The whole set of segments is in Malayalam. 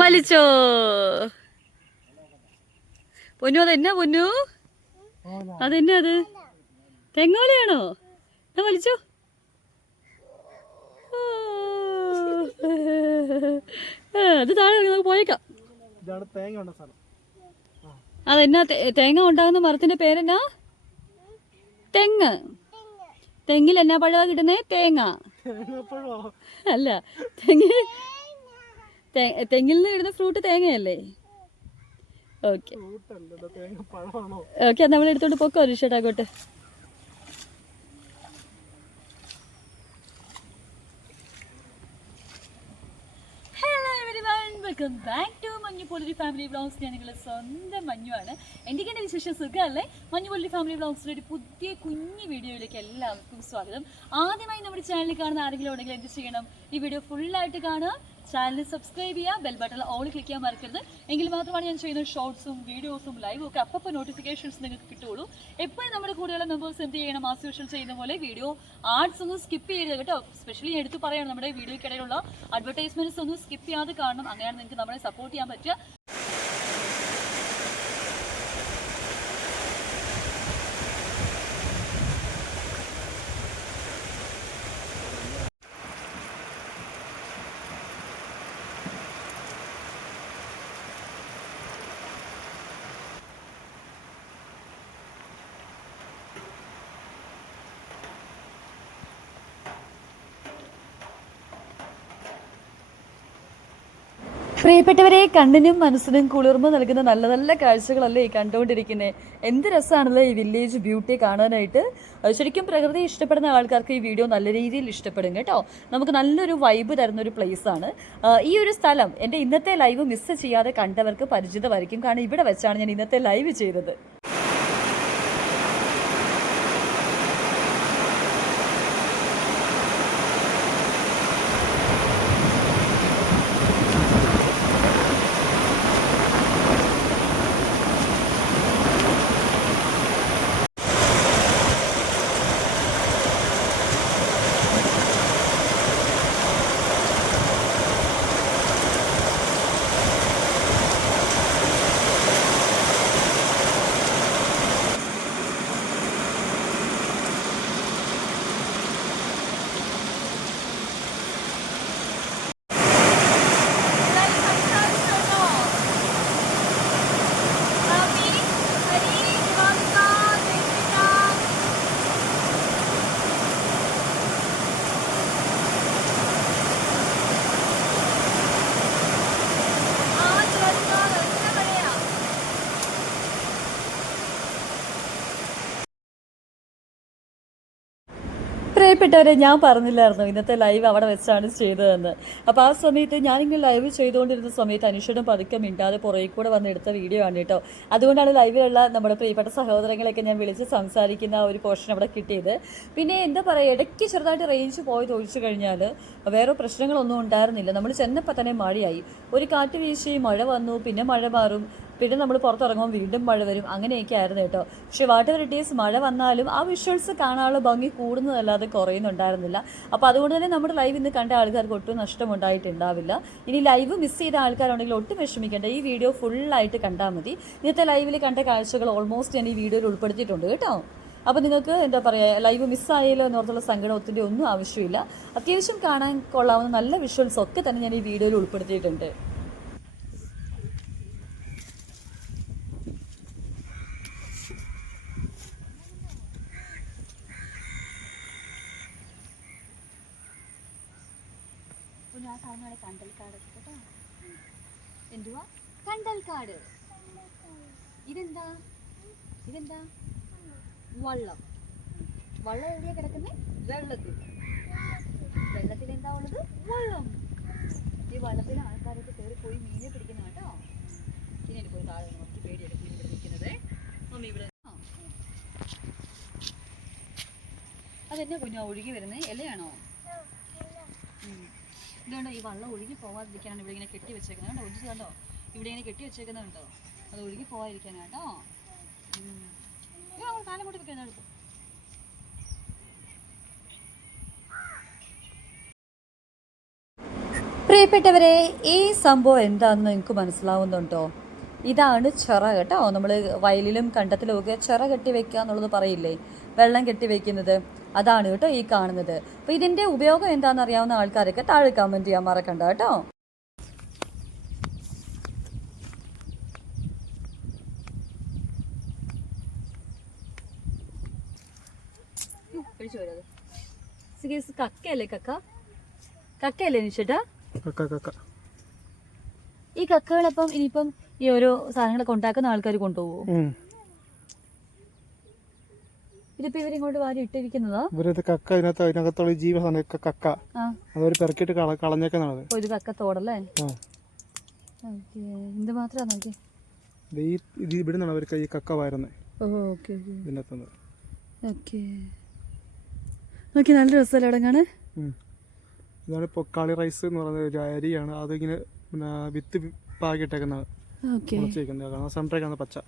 വലിച്ചോ പൊന്നു? അതെന്നാ പൊന്നു? അതെന്നാ അത്? തെങ്ങോലയാണോ? വലിച്ചോ. അത് താഴെ നമുക്ക് പോയേക്കാം. അതെന്നാ തേങ്ങ ഉണ്ടാകുന്ന മരത്തിന്റെ പേരെന്നാ? തെങ്ങ്. തെങ്ങിൽ എന്നാ പഴമാണ് കിട്ടുന്നേ? തേങ്ങ അല്ല, തെങ്ങിൽ നിന്ന് കിട്ടുന്ന ഫ്രൂട്ട് തേങ്ങയല്ലേ? ഓക്കെ ഓക്കെ, നമ്മൾ എടുത്തോണ്ട് പൊക്കോ ഋഷേട്ടാക്കോട്ട്. വെൽക്കം ബാക്ക് ടു മഞ്ഞു പോലൊരു ഫാമിലി വ്ളോഗ്സ്. ഞാൻ നിങ്ങളുടെ സ്വന്തം മഞ്ഞുവാണ്. എന്തൊക്കെയാണ് വിശേഷം? സുഖമല്ലേ? മഞ്ഞു പോലൊരു ഫാമിലി വ്ളോഗ്സിൻ്റെ ഒരു പുതിയ കുഞ്ഞു വീഡിയോയിലേക്ക് എല്ലാവർക്കും സ്വാഗതം. ആദ്യമായി നമ്മുടെ ചാനലിൽ കാണുന്ന ആരെങ്കിലും ഉണ്ടെങ്കിൽ എന്ത് ചെയ്യണം? ഈ വീഡിയോ ഫുള്ളായിട്ട് കാണുക, ചാനൽ സബ്സ്ക്രൈബ് ചെയ്യുക, ബെൽ ബട്ടണിൽ ഓൾ ക്ലിക്ക് ചെയ്യാൻ മറക്കരുത്. എങ്കിൽ മാത്രമാണ് ഞാൻ ചെയ്യുന്ന ഷോർട്സും വീഡിയോസും ലൈവും ഒക്കെ അപ്പോൾ നോട്ടിഫിക്കേഷൻസ് നിങ്ങൾക്ക് കിട്ടുള്ളൂ. എപ്പോഴും നമ്മുടെ കൂടെയുള്ള മെമ്പേഴ്സ് എന്ത് ചെയ്യണം? ആസ് യൂഷ്വൽ ചെയ്യുന്ന പോലെ വീഡിയോ ആഡ്സ് ഒന്നും സ്കിപ്പ് ചെയ്യരുത് കേട്ടോ. സ്പെഷ്യലി എടുത്ത് പറയണം, നമ്മുടെ വീഡിയോയ്ക്കിടയിലുള്ള അഡ്വർടൈസ്മെന്റ്സ് ഒന്നും സ്കിപ്പ് ചെയ്യാതെ കാണണം. അങ്ങനെയാണ് നിങ്ങൾക്ക് നമ്മളെ സപ്പോർട്ട് ചെയ്യാൻ പറ്റുക. പ്രിയപ്പെട്ടവരെ, കണ്ണിനും മനസ്സിനും കുളിർമ നൽകുന്ന നല്ല നല്ല കാഴ്ചകളല്ലേ ഈ കണ്ടുകൊണ്ടിരിക്കുന്നത്. എന്ത് രസമാണല്ലോ ഈ വില്ലേജ് ബ്യൂട്ടി കാണാനായിട്ട്. ശരിക്കും പ്രകൃതി ഇഷ്ടപ്പെടുന്ന ആൾക്കാർക്ക് ഈ വീഡിയോ നല്ല രീതിയിൽ ഇഷ്ടപ്പെടും കേട്ടോ. നമുക്ക് നല്ലൊരു വൈബ് തരുന്ന ഒരു പ്ലേസാണ് ഈ ഒരു സ്ഥലം. എൻ്റെ ഇന്നത്തെ ലൈവ് മിസ് ചെയ്യാതെ കണ്ടവർക്ക് പരിചിതമായിരിക്കും, കാരണം ഇവിടെ വെച്ചാണ് ഞാൻ ഇന്നത്തെ ലൈവ് ചെയ്തത്. പ്രിയപ്പെട്ടവരെ, ഞാൻ പറഞ്ഞില്ലായിരുന്നു ഇന്നത്തെ ലൈവ് അവിടെ വെച്ചാണ് ചെയ്തതെന്ന്. അപ്പോൾ ആ സമയത്ത് ഞാനിങ്ങനെ ലൈവ് ചെയ്തുകൊണ്ടിരുന്ന സമയത്ത് അനുഷേടം പതുക്കെ മിണ്ടാതെ പുറകെ കൂടെ വന്ന് എടുത്ത വീഡിയോ ആണ് കേട്ടോ. അതുകൊണ്ടാണ് ലൈവിലുള്ള നമ്മുടെ പ്രിയപ്പെട്ട സഹോദരങ്ങളെയൊക്കെ ഞാൻ വിളിച്ച് സംസാരിക്കുന്ന ഒരു പോർഷൻ അവിടെ കിട്ടിയത്. പിന്നെ എന്താ പറയുക, ഇടയ്ക്ക് ചെറുതായിട്ട് റേഞ്ച് പോയത് ഒഴിച്ചു കഴിഞ്ഞാൽ വേറെ പ്രശ്നങ്ങളൊന്നും ഉണ്ടായിരുന്നില്ല. നമ്മൾ ചെന്നപ്പോൾ തന്നെ മഴയായി, ഒരു കാറ്റ് വീശി മഴ വന്നു, പിന്നെ മഴ മാറും, പിന്നെ നമ്മൾ പുറത്തിറങ്ങുമ്പോൾ വീണ്ടും മഴ വരും, അങ്ങനെയൊക്കെ ആയിരുന്നു കേട്ടോ. പക്ഷേ വാട്ട് ഇറ്റ് ഈസ്, മഴ വന്നാലും ആ വിഷ്വൽസ് കാണാനുള്ള ഭംഗി കൂടുന്നതല്ലാതെ കുറയുന്നുണ്ടായിരുന്നില്ല. അപ്പോൾ അതുകൊണ്ട് തന്നെ നമ്മുടെ ലൈവ് ഇന്ന് കണ്ട ആൾക്കാർക്ക് ഒട്ടും നഷ്ടമുണ്ടായിട്ടുണ്ടാവില്ല. ഇനി ലൈവ് മിസ് ചെയ്ത ആൾക്കാരുണ്ടെങ്കിൽ ഒട്ടും വിഷമിക്കേണ്ട, ഈ വീഡിയോ ഫുള്ളായിട്ട് കണ്ടാൽ മതി. ഇന്നത്തെ ലൈവിൽ കണ്ട കാഴ്ചകൾ ഓൾമോസ്റ്റ് ഞാൻ ഈ വീഡിയോയിൽ ഉൾപ്പെടുത്തിയിട്ടുണ്ട് കേട്ടോ. അപ്പോൾ നിങ്ങൾക്ക് എന്താ പറയുക, ലൈവ് മിസ്സായാലോ എന്നോർത്തുള്ള സങ്കടത്തിൻ്റെ ഒന്നും ആവശ്യമില്ല. അത്യാവശ്യം കാണാൻ കൊള്ളാവുന്ന നല്ല വിഷ്വൽസ് ഒക്കെ തന്നെ ഞാൻ ഈ വീഡിയോയിൽ ഉൾപ്പെടുത്തിയിട്ടുണ്ട്. ആ സാധനമാണ് കണ്ടൽക്കാട് കേട്ടോ. എന്തുവാ കണ്ടൽക്കാട്? ഇതെന്താ? ഇതെന്താ? വള്ളം. വള്ളം എവിടെയാ കിടക്കുന്നത്? വെള്ളത്തിൽ. വെള്ളത്തിൽ എന്താ ഉള്ളത്? വള്ളം. ഈ വള്ളത്തിൽ ആൾക്കാരൊക്കെ കയറി പോയി മീനെ പിടിക്കുന്ന കേട്ടോ. ഇനി എനിക്ക് പോയി താഴെ നോക്കി പേടിയെടുക്കും ഇവിടെ നിൽക്കുന്നത്. മമ്മി ഇവിടെ അതെന്നാ കുഞ്ഞാ ഒഴുകി വരുന്നത്? ഇലയാണോ? ഇതുകൊണ്ടോ ഈ വെള്ളം ഒഴുകി പോകാതിരിക്കാനാണ് ഇവിടെ ഇങ്ങനെ കെട്ടി വെച്ചേക്കുന്നത് കേട്ടോ. ഒഴിച്ച് കണ്ടോ, ഇവിടെ ഇങ്ങനെ കെട്ടി വെച്ചേക്കുന്നുണ്ടോ? അത് ഒഴുകി പോകാതിരിക്കാനാട്ടോ. കാലം കൂട്ടി വെക്കാൻ പ്രിയപ്പെട്ടവരെ, ഈ സംഭവം എന്താണെന്ന് നിങ്ങൾക്ക് മനസ്സിലാവുന്നുണ്ടോ? ഇതാണ് ചിറ കേട്ടോ. നമ്മൾ വയലിലും കണ്ടത്തിലും ഒക്കെ ചിറ കെട്ടി വെക്കുക എന്നുള്ളത് പറയില്ലേ, വെള്ളം കെട്ടി വെക്കുന്നത്. അതാണ് കേട്ടോ ഈ കാണുന്നത്. അപ്പോൾ ഇതിൻ്റെ ഉപയോഗം എന്താണെന്ന് അറിയാവുന്ന ആൾക്കാരൊക്കെ താഴെ കമൻറ്റ് ചെയ്യാൻ മറക്കണ്ട കേട്ടോ. കക്കയല്ലേ കക്കയല്ലേ നിശ്ചേട്ടാ? ഈ കക്കകളപ്പം ഇനിയിപ്പം ഈ ഓരോ സാധനങ്ങളൊക്കെ ഉണ്ടാക്കുന്ന ആൾക്കാർ കൊണ്ടുപോകുമോ? ഇതിപ്പോ ഇവരിങ്ങോട്ട് വാരി ഇട്ടിരിക്കുന്നതാ? കക്ക അതിനകത്തുള്ള ജീവസാധനം കക്ക അതൊരു പെറുക്കിട്ട് കളഞ്ഞേക്കുന്നതാണ്. ഇത് കക്കത്തോടല്ലേ? എന്ത് മാത്രാ നോക്കി ഇവിടെ നിന്നാണ് അവർക്ക് ഈ കക്ക വാരുന്നത്. നോക്കി നല്ല രസമല്ലേ അടങ്ങാണ്. ഇതാണ് പൊക്കാളി റൈസ് എന്ന് പറയുന്ന ഒരു അരിയാണ്. അതിങ്ങനെ വിത്ത് പാകിട്ടേക്കുന്നത്. സെൻട്രേക്കാണ് പച്ച.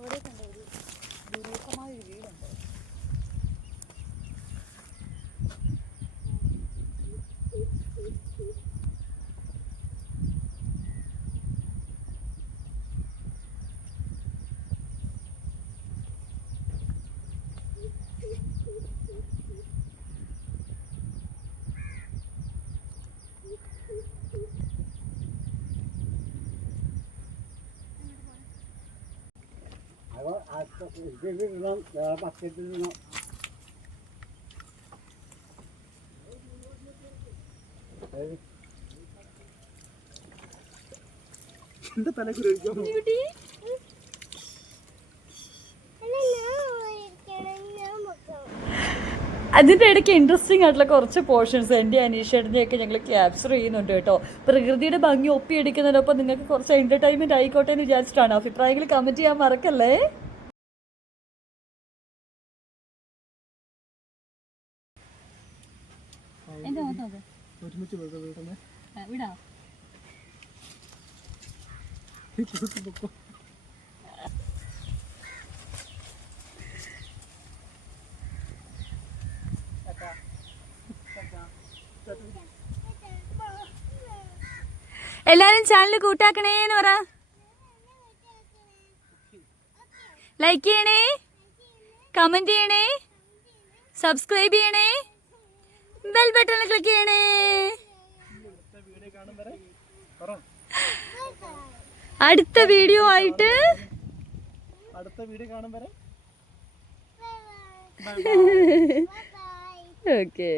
അവിടെ കണ്ട ഒരു ദുരൂഹമായ ഒരു വീടുണ്ട്. അതിൻ്റെ ഇടയ്ക്ക് ഇൻട്രസ്റ്റിംഗ് ആയിട്ടുള്ള കുറച്ച് പോർഷൻസ് എൻ്റെ അനീഷേട്ടൻ്റെയൊക്കെ ഞങ്ങൾ ക്യാപ്ചർ ചെയ്യുന്നുണ്ട് കേട്ടോ. പ്രകൃതിയുടെ ഭംഗി ഒപ്പിയെടുക്കുന്നതിനൊപ്പം നിങ്ങൾക്ക് കുറച്ച് എൻ്റർടൈൻമെൻറ്റ് ആയിക്കോട്ടെ എന്ന് വിചാരിച്ചിട്ടാണ്. അഭിപ്രായങ്ങൾ കമൻറ്റ് ചെയ്യാൻ മറക്കല്ലേ. എല്ലാരും ചാനൽ കൂട്ടാക്കണേന്ന് പറ. ലൈക്ക് ചെയ്യണേ, കമന്റ് ചെയ്യണേ, സബ്സ്ക്രൈബ് ചെയ്യണേ, ബെൽ ബട്ടൺ ക്ലിക്ക് ചെയ്യണേ. അടുത്ത വീഡിയോ ആയിട്ട് ഓക്കേ.